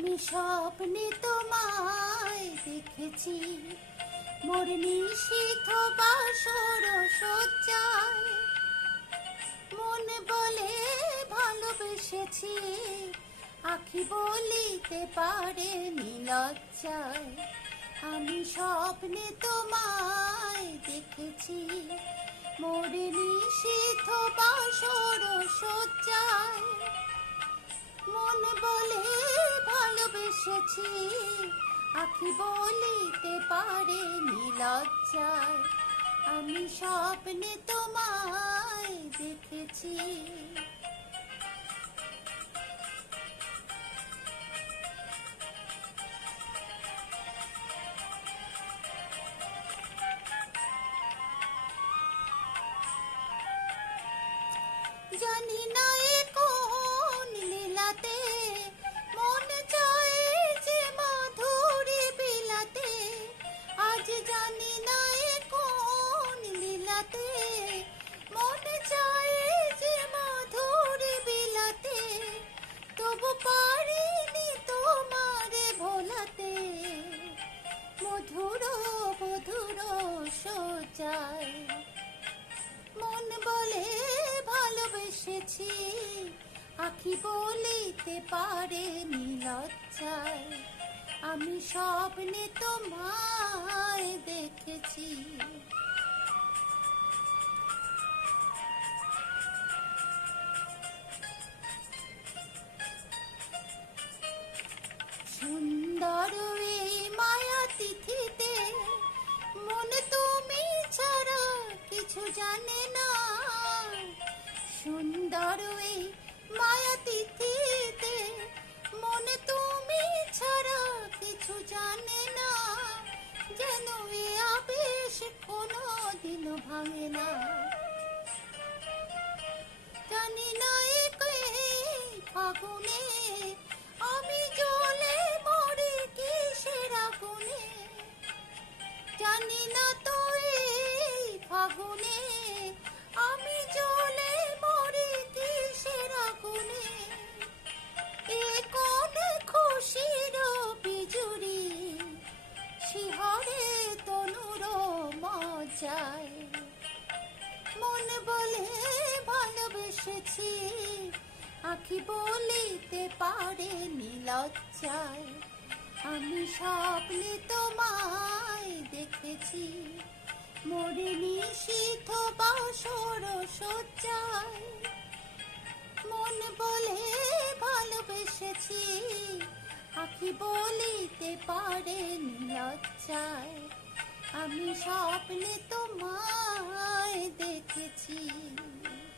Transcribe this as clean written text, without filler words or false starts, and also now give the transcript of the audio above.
আমি স্বপ্নে তোমায় দেখেছি, মোর নিশীথ বাসর সজ্জায়। মন বলে ভালোবেসেছি, আখি বলিতে পারে লজ্জায়। আমি স্বপ্নে তোমায় দেখেছি, মোর নিশীথ বাসর সজ্জায়। মন বলে ভালোবেসেছি, আখি বলিতে পারে লজ্জায়। আমি স্বপ্নে তোমায় দেখেছি। জানি না এ কোন লীলাতে, মন চায় যে মাধুরী বিলাতে। আজ জানি না এ কোন লীলাতে, মন চায় যে মাধুরী বিলাতে। তবু পারিনি তোমারে ভোলাতে, মধুর মধুর সজ্জায়। মন বলে ভালোবেসেছি, আখি বলিতে পারে লজ্জায়। আমি স্বপ্নে তোমায় দেখেছি। সুন্দর এই মায়া তিথিতে, মন তুমি ছাড়া কিছু জানে না। সুন্দর এই মায়া তিথিতে, মন তুমি ছাড়া কিছু জানে না। যেন এ আবেশ কোনো দিন ভাঙে না। জানি না এ ফাগুনে, আমি জ্বলে মরে কিসের আগুনে। জানি না তো এই ফাগুনে, আমি জ্বলে মরে কিসের আগুনে। এ কোন খুশির বিজুরি, শিহরে তনুর মজ্জায়। মন বলে ভালোবেসেছি, আখি বলিতে পারে লজ্জায়। আমি স্বপ্নে তোমায় দেখেছি, মোর নিশীথ বাসর সজ্জায়। মন বলে ভালোবেসেছি, আখি বলিতে পারে লজ্জায়। আমি স্বপ্নে